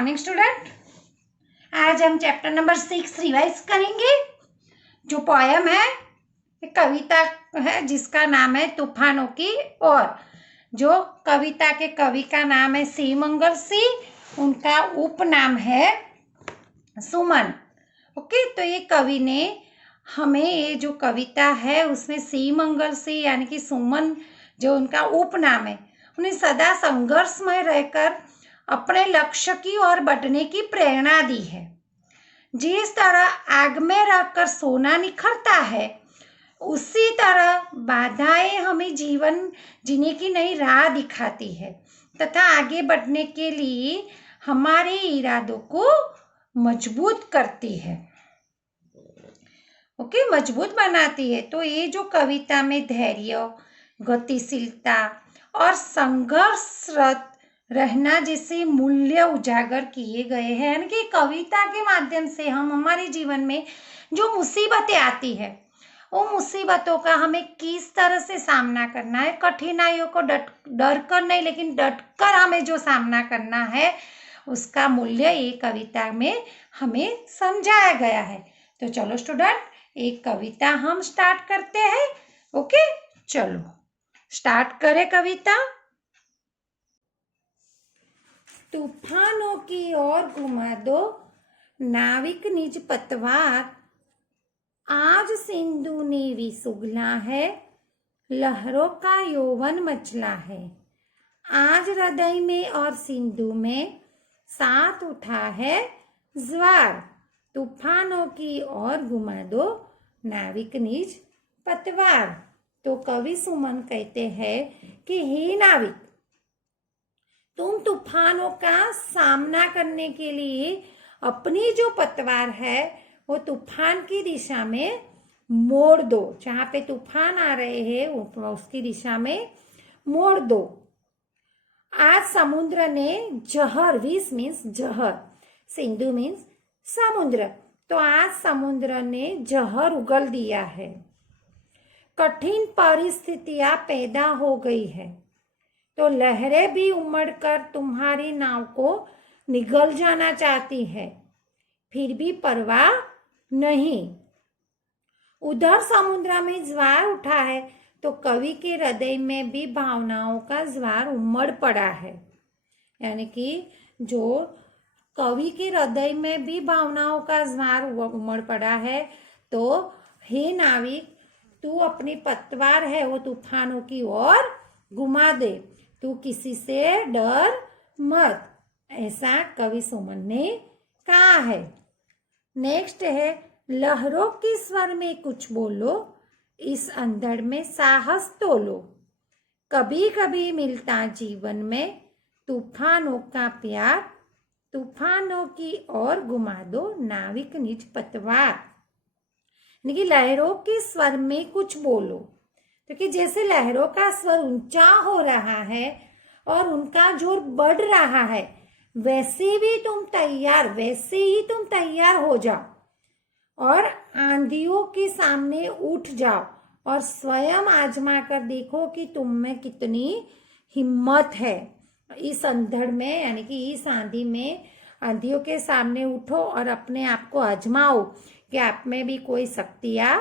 Morning student. आज हम chapter number 6 revise करेंगे। जो पोयम है कविता है जिसका नाम है तूफानों की ओर। जो कविता के कवि का नाम है सी मंगल सिंह, उनका उपनाम है सुमन। ओके, तो ये कवि ने हमें ये जो कविता है उसमें सी मंगल सिंह यानी कि सुमन जो उनका उपनाम है, उन्हें सदा संघर्ष में रहकर अपने लक्ष्य की ओर बढ़ने की प्रेरणा दी है। जिस तरह आग में रखकर सोना निखरता है, उसी तरह बाधाएं हमें जीवन जीने की नई राह दिखाती है तथा आगे बढ़ने के लिए हमारे इरादों को मजबूत करती है। ओके, मजबूत बनाती है। तो ये जो कविता में धैर्य, गतिशीलता और संघर्षरत रहना जैसे मूल्य उजागर किए गए हैं, यानी कि कविता के माध्यम से हम हमारे जीवन में जो मुसीबतें आती है, वो मुसीबतों का हमें किस तरह से सामना करना है, कठिनाइयों को डर कर नहीं लेकिन डट कर हमें जो सामना करना है, उसका मूल्य ये कविता में हमें समझाया गया है। तो चलो स्टूडेंट, एक कविता हम स्टार्ट करते हैं। ओके, चलो स्टार्ट करें कविता। तूफानों की ओर घुमा दो नाविक निज पतवार, आज सिंधु ने विष उगला है, लहरों का यौवन मचला है। आज हृदय में और सिंधु में साथ उठा है ज्वार, तूफानों की ओर घुमा दो नाविक निज पतवार। तो कवि सुमन कहते हैं कि हे नाविक, तुम तूफानों का सामना करने के लिए अपनी जो पतवार है वो तूफान की दिशा में मोड़ दो। जहां पे तूफान आ रहे हैं उसकी दिशा में मोड़ दो। आज समुद्र ने जहर, विष मीन्स जहर, सिंधु मीन्स समुद्र, तो आज समुद्र ने जहर उगल दिया है। कठिन परिस्थितियां पैदा हो गई है, तो लहरें भी उमड़कर तुम्हारी नाव को निगल जाना चाहती है, फिर भी परवाह नहीं। उधर समुद्र में ज्वार उठा है, तो कवि के हृदय में भी भावनाओं का ज्वार उमड़ पड़ा है। यानी कि जो कवि के हृदय में भी भावनाओं का ज्वार उमड़ पड़ा है। तो हे नाविक, तू अपनी पतवार है वो तूफानों की ओर घुमा दे, तू किसी से डर मत, ऐसा कवि सुमन ने कहा है। नेक्स्ट है, लहरों के स्वर में कुछ बोलो, इस अंधड़ में साहस तोलो, कभी कभी मिलता जीवन में तूफानों का प्यार, तूफानों की ओर घुमा दो नाविक निज पतवार। यानी कि लहरों के स्वर में कुछ बोलो, क्योंकि जैसे लहरों का स्वर ऊंचा हो रहा है और उनका जोर बढ़ रहा है, वैसे ही तुम तैयार हो जाओ और आंधियों के सामने उठ जाओ और स्वयं आजमा कर देखो कि तुम में कितनी हिम्मत है। इस अंधड़ में यानी कि इस आंधी में, आंधियों के सामने उठो और अपने आप को आजमाओ कि आप में भी कोई शक्तियां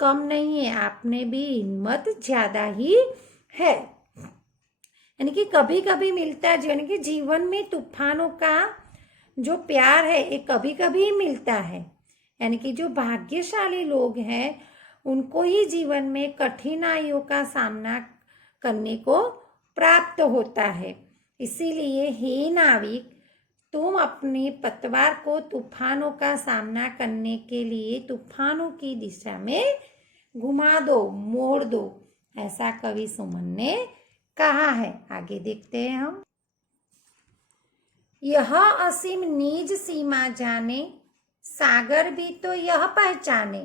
कम नहीं है, आप में भी हिम्मत ज्यादा ही है। यानी कि कभी कभी मिलता है, यानी कि जीवन में तूफानों का जो प्यार है ये कभी कभी मिलता है। यानी कि जो भाग्यशाली लोग हैं उनको ही जीवन में कठिनाइयों का सामना करने को प्राप्त होता है। इसीलिए हे नाविक, तुम अपनी पतवार को तूफानों का सामना करने के लिए तूफानों की दिशा में घुमा दो, मोड़ दो, ऐसा कवि सुमन ने कहा है। आगे देखते हैं हम। यह असीम निज सीमा जाने, सागर भी तो यह पहचाने,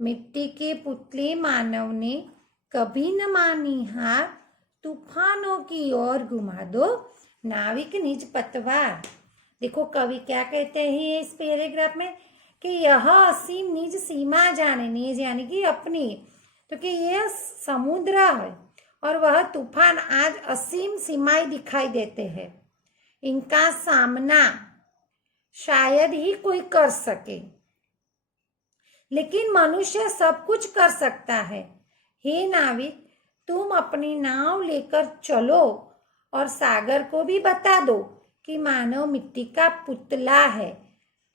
मिट्टी के पुतले मानव ने कभी न मानी हार, तूफानों की ओर घुमा दो नाविक निज पतवार। देखो कवि क्या कहते हैं इस पैराग्राफ में कि यह असीम निज सीमा जाने, निज यानी कि अपनी, तो कि यह समुद्र है और वह तूफान आज असीम सीमाएं दिखाई देते हैं। इनका सामना शायद ही कोई कर सके, लेकिन मनुष्य सब कुछ कर सकता है। हे नाविक, तुम अपनी नाव लेकर चलो और सागर को भी बता दो कि मानव मिट्टी का पुतला है,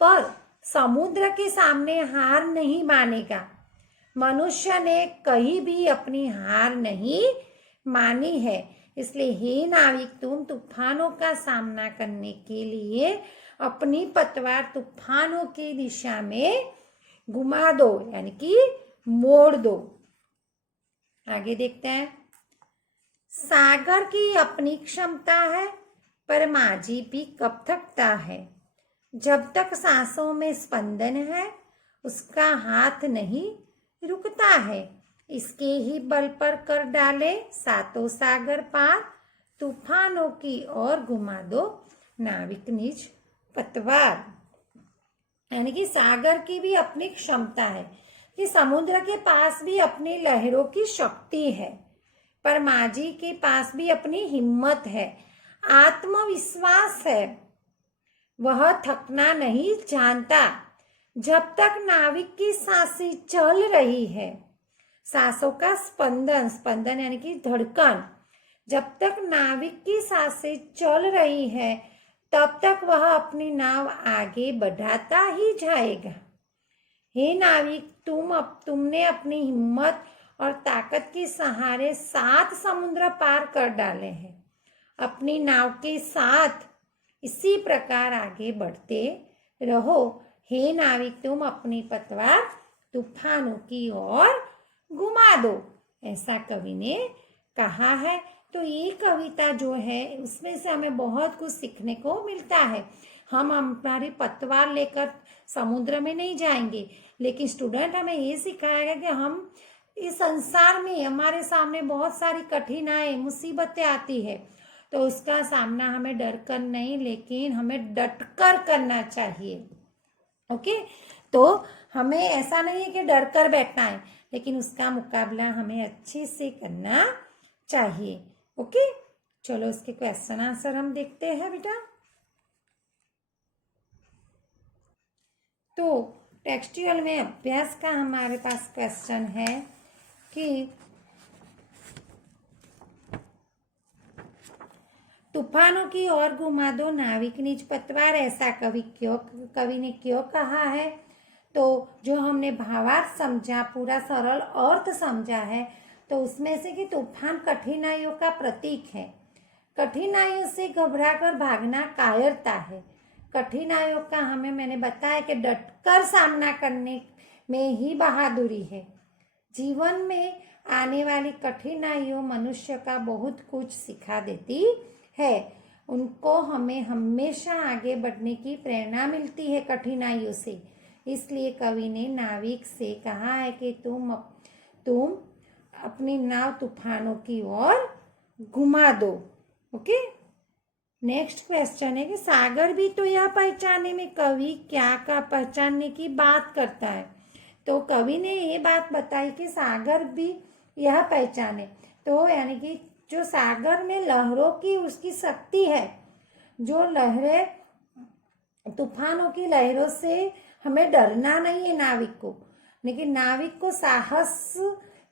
पर समुद्र के सामने हार नहीं मानेगा। मनुष्य ने कहीं भी अपनी हार नहीं मानी है, इसलिए हे नाविक, तुम तूफानों का सामना करने के लिए अपनी पतवार तूफानों की दिशा में घुमा दो, यानी कि मोड़ दो। आगे देखते हैं। सागर की अपनी क्षमता है, पर माझी भी कब थकता है। जब तक सांसों में स्पंदन है, उसका हाथ नहीं रुकता है। इसके ही बल पर कर डाले सातों सागर पार, तूफानों की ओर घुमा दो नाविक निज पतवार। यानी कि सागर की भी अपनी क्षमता है कि समुद्र के पास भी अपनी लहरों की शक्ति है, पर माझी के पास भी अपनी हिम्मत है, आत्मविश्वास है। वह थकना नहीं जानता। जब तक नाविक की सांसें चल रही है, सांसों का स्पंदन यानी कि धड़कन, जब तक नाविक की सांसें चल रही है, तब तक वह अपनी नाव आगे बढ़ाता ही जाएगा। हे नाविक, तुमने अपनी हिम्मत और ताकत के सहारे 7 समुद्र पार कर डाले हैं। अपनी नाव के साथ इसी प्रकार आगे बढ़ते रहो। हे नाविक, तुम अपनी पतवार तूफानों की ओर घुमा दो, ऐसा कवि ने कहा है। तो ये कविता जो है उसमें से हमें बहुत कुछ सीखने को मिलता है। हम हमारी पतवार लेकर समुद्र में नहीं जाएंगे, लेकिन स्टूडेंट हमें ये सिखाएगा कि हम इस संसार में हमारे सामने बहुत सारी कठिनाई मुसीबतें आती है, तो उसका सामना हमें डर कर नहीं, लेकिन हमें डट कर करना चाहिए। ओके, तो हमें ऐसा नहीं है कि डर कर बैठना है, लेकिन उसका मुकाबला हमें अच्छे से करना चाहिए। ओके, चलो इसके क्वेश्चन आंसर हम देखते हैं बेटा। तो टेक्सचुअल में अभ्यास का हमारे पास क्वेश्चन है कि तूफानों की ओर घुमा दो नाविक निज पतवार, ऐसा कवि ने क्यों कहा है। तो जो हमने भावार्थ समझा, पूरा सरल अर्थ समझा है, तो उसमें से कि तूफान कठिनाइयों का प्रतीक है। कठिनाइयों से घबराकर भागना कायरता है। कठिनाइयों का मैंने बताया कि डटकर सामना करने में ही बहादुरी है। जीवन में आने वाली कठिनाइयों मनुष्य का बहुत कुछ सिखा देती है। उनको हमें हमेशा आगे बढ़ने की प्रेरणा मिलती है कठिनाइयों से। इसलिए कवि ने नाविक से कहा है कि तुम अपनी नाव तूफानों की ओर घुमा दो। ओके, नेक्स्ट क्वेश्चन है कि सागर भी तो यह पहचाने में कवि क्या का पहचानने की बात करता है। तो कवि ने ये बात बताई कि सागर भी यह पहचाने, तो यानी कि जो सागर में लहरों की उसकी शक्ति है, जो लहरें तूफानों की लहरों से हमें डरना नहीं है नाविक को, लेकिन नाविक को साहस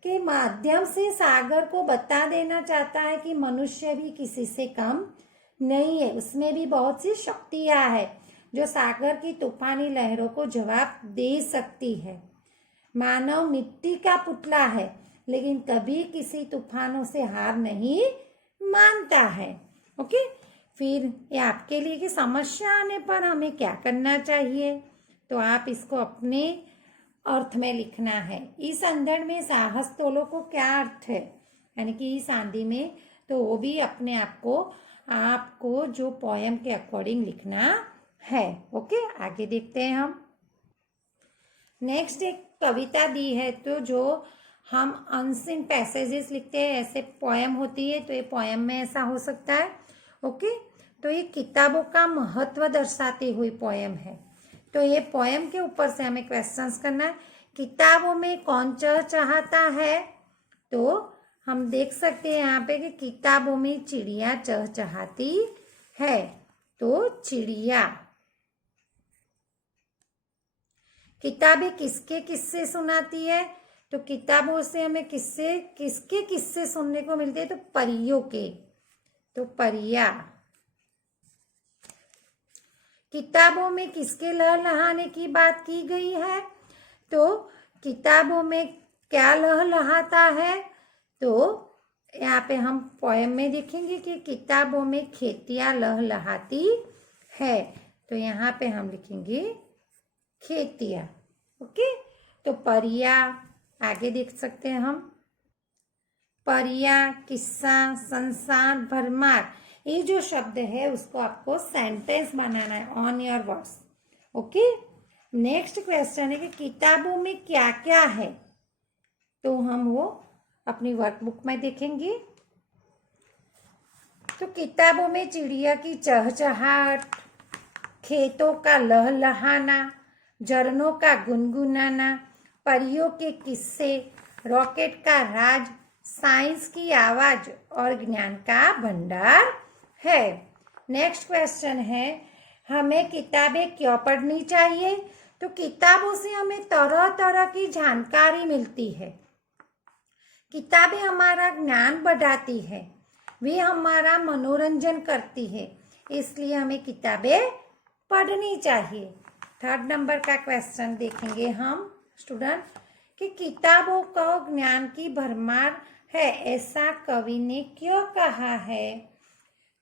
के माध्यम से सागर को बता देना चाहता है कि मनुष्य भी किसी से कम नहीं है, उसमें भी बहुत सी शक्तियां है जो सागर की तूफानी लहरों को जवाब दे सकती है। मानव मिट्टी का पुतला है, लेकिन कभी किसी तूफानों से हार नहीं मानता है। ओके, फिर ये आपके लिए कि समस्या आने पर हमें क्या करना चाहिए, तो आप इसको अपने अर्थ में लिखना है। इस अंधड़ में साहस तोलो को क्या अर्थ है, यानी कि इस आंधी में, तो वो भी अपने आपको जो पोयम के अकॉर्डिंग लिखना है। ओके, आगे देखते हैं हम। नेक्स्ट एक कविता दी है, तो जो हम अनसीन पैसेजेस लिखते हैं, ऐसे पोयम होती है, तो ये पोयम में ऐसा हो सकता है। ओके, तो ये किताबों का महत्व दर्शाती हुई पोयम है। तो ये पोयम के ऊपर से हमें क्वेश्चंस करना है। किताबों में कौन चहचहाता है, तो हम देख सकते हैं यहाँ पे कि किताबों में चिड़िया चहचहाती है। तो चिड़िया। किताबें किसके किस्से सुनाती है? तो किताबों से हमें किसके किस्से सुनने को मिलते हैं? तो परियों के, तो परियां। किताबों में किसके लहलहाने की बात की गई है? तो किताबों में क्या लहलहाता है? तो यहाँ पे हम पोएम में देखेंगे कि किताबों में खेतियां लहलहाती है, तो यहाँ पे हम लिखेंगे खेतियां। ओके, तो परियां आगे देख सकते हैं हम। परियां, किस्सा, संसार, भरमार, ये जो शब्द है उसको आपको सेंटेंस बनाना है on your words. Okay, next question है कि किताबों में क्या क्या है? तो हम वो अपनी वर्कबुक में देखेंगे। तो किताबों में चिड़िया की चहचहाट, खेतों का लहलहाना, झरनों का गुनगुनाना, परियों के किस्से, रॉकेट का राज, साइंस की आवाज और ज्ञान का भंडार है। नेक्स्ट क्वेश्चन है, हमें किताबें क्यों पढ़नी चाहिए? तो किताबों से हमें तरह तरह की जानकारी मिलती है। किताबें हमारा ज्ञान बढ़ाती है, वे हमारा मनोरंजन करती है, इसलिए हमें किताबें पढ़नी चाहिए। थर्ड नंबर का क्वेश्चन देखेंगे हम स्टूडेंट कि किताबों को ज्ञान की भरमार है, ऐसा कवि ने क्यों कहा है?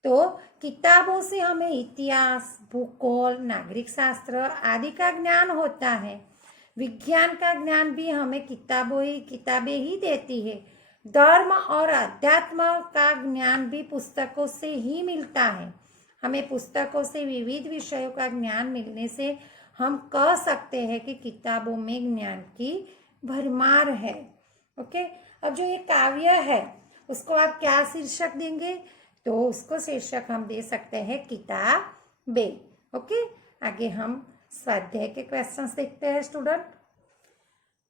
तो किताबों से हमें इतिहास, भूगोल, नागरिक शास्त्र आदि का ज्ञान होता है। विज्ञान का ज्ञान भी हमें किताबें ही देती है। धर्म और अध्यात्म का ज्ञान भी पुस्तकों से ही मिलता है। हमें पुस्तकों से विविध विषयों का ज्ञान मिलने से हम कह सकते हैं कि किताबों में ज्ञान की भरमार है। ओके, अब जो ये काव्य है उसको आप क्या शीर्षक देंगे? तो उसको शीर्षक हम दे सकते हैं किताबें। ओके, आगे हम स्वाध्याय के क्वेश्चंस देखते हैं स्टूडेंट।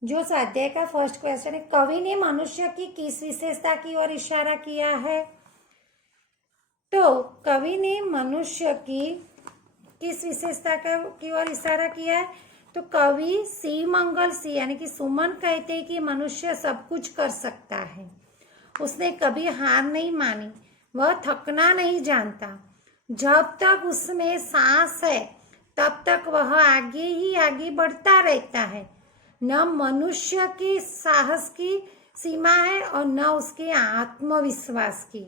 जो स्वाध्याय का फर्स्ट क्वेश्चन है, कवि ने मनुष्य की किस विशेषता की ओर इशारा किया है? तो कवि ने मनुष्य की किस विशेषता की ओर इशारा किया है? तो कवि सीमंगल सी यानी कि सुमन कहते हैं कि मनुष्य सब कुछ कर सकता है। उसने कभी हार नहीं मानी, वह थकना नहीं जानता। जब तक उसमें सांस है तब तक वह आगे ही आगे बढ़ता रहता है। न मनुष्य की साहस की सीमा है और न उसके आत्मविश्वास की।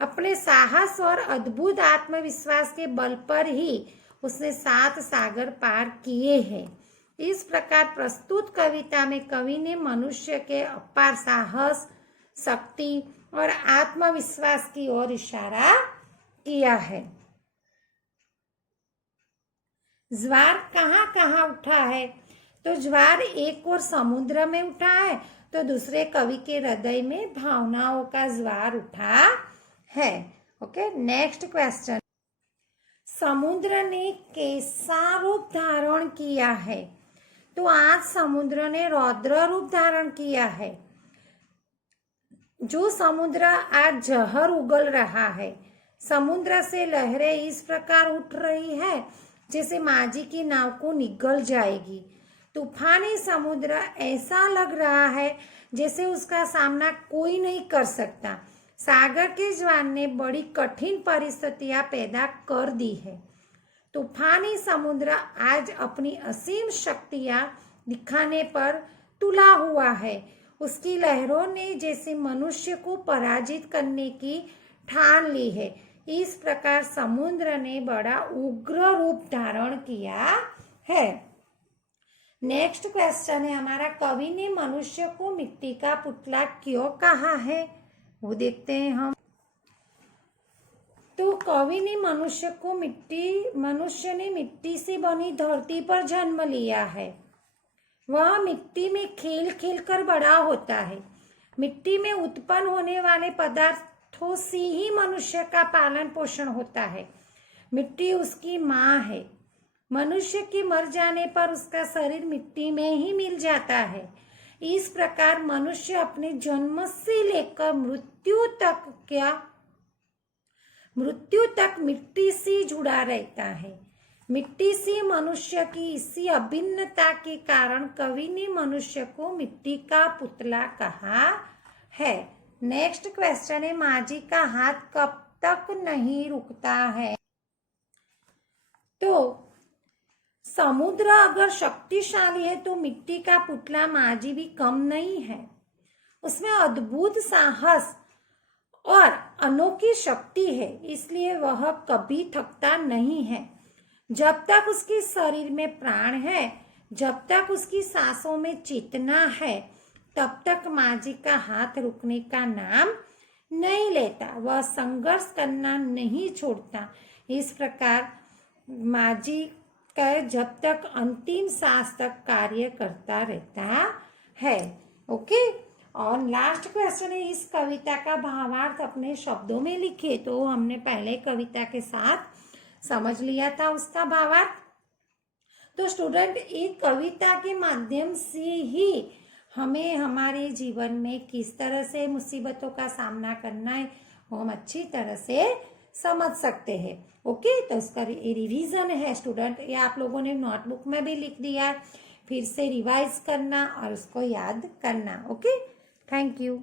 अपने साहस और अद्भुत आत्मविश्वास के बल पर ही उसने 7 सागर पार किए हैं। इस प्रकार प्रस्तुत कविता में कवि ने मनुष्य के अपार साहस, शक्ति और आत्मविश्वास की ओर इशारा किया है। ज्वार कहाँ कहाँ उठा है? तो ज्वार एक और समुद्र में उठा है, तो दूसरे कवि के हृदय में भावनाओं का ज्वार उठा है। ओके, नेक्स्ट क्वेश्चन, समुद्र ने कैसा रूप धारण किया है? तो आज समुद्र ने रौद्र रूप धारण किया है। जो समुद्र आज जहर उगल रहा है। समुद्र से लहरें इस प्रकार उठ रही है जैसे माझी की नाव को निगल जाएगी। तूफानी समुद्र ऐसा लग रहा है जैसे उसका सामना कोई नहीं कर सकता। सागर के ज्वार ने बड़ी कठिन परिस्थितियां पैदा कर दी है। तूफानी समुद्र आज अपनी असीम शक्तियां दिखाने पर तुला हुआ है। उसकी लहरों ने जैसे मनुष्य को पराजित करने की ठान ली है। इस प्रकार समुद्र ने बड़ा उग्र रूप धारण किया है। नेक्स्ट क्वेश्चन है हमारा, कवि ने मनुष्य को मिट्टी का पुतला क्यों कहा है? वो देखते हैं हम। तो कवि ने मनुष्य ने मिट्टी से बनी धरती पर जन्म लिया है। वह मिट्टी में खेल खेल कर बड़ा होता है। मिट्टी में उत्पन्न होने वाले पदार्थों से ही मनुष्य का पालन पोषण होता है। मिट्टी उसकी माँ है। मनुष्य के मर जाने पर उसका शरीर मिट्टी में ही मिल जाता है। इस प्रकार मनुष्य अपने जन्म से लेकर मृत्यु तक क्या मृत्यु तक मिट्टी से जुड़ा रहता है। मिट्टी से मनुष्य की इसी अभिन्नता के कारण कवि ने मनुष्य को मिट्टी का पुतला कहा है। नेक्स्ट क्वेश्चन है, माझी का हाथ कब तक नहीं रुकता है? तो समुद्र अगर शक्तिशाली है तो मिट्टी का पुतला माझी भी कम नहीं है। उसमें अद्भुत साहस और अनोखी शक्ति है, इसलिए वह कभी थकता नहीं है। जब तक उसके शरीर में प्राण है, जब तक उसकी सांसों में चेतना है, तब तक माझी का हाथ रुकने का नाम नहीं लेता। वह संघर्ष करना नहीं छोड़ता। इस प्रकार माझी का जब तक अंतिम सांस तक कार्य करता रहता है। ओके, और लास्ट क्वेश्चन है, इस कविता का भावार्थ अपने शब्दों में लिखे। तो हमने पहले कविता के साथ समझ लिया था उसका भावार्थ। तो स्टूडेंट, एक कविता के माध्यम से ही हमें हमारे जीवन में किस तरह से मुसीबतों का सामना करना है वो हम अच्छी तरह से समझ सकते हैं। ओके, तो उसका रिवीजन है स्टूडेंट, ये आप लोगों ने नोटबुक में भी लिख दिया है। फिर से रिवाइज करना और उसको याद करना। Okay, thank you.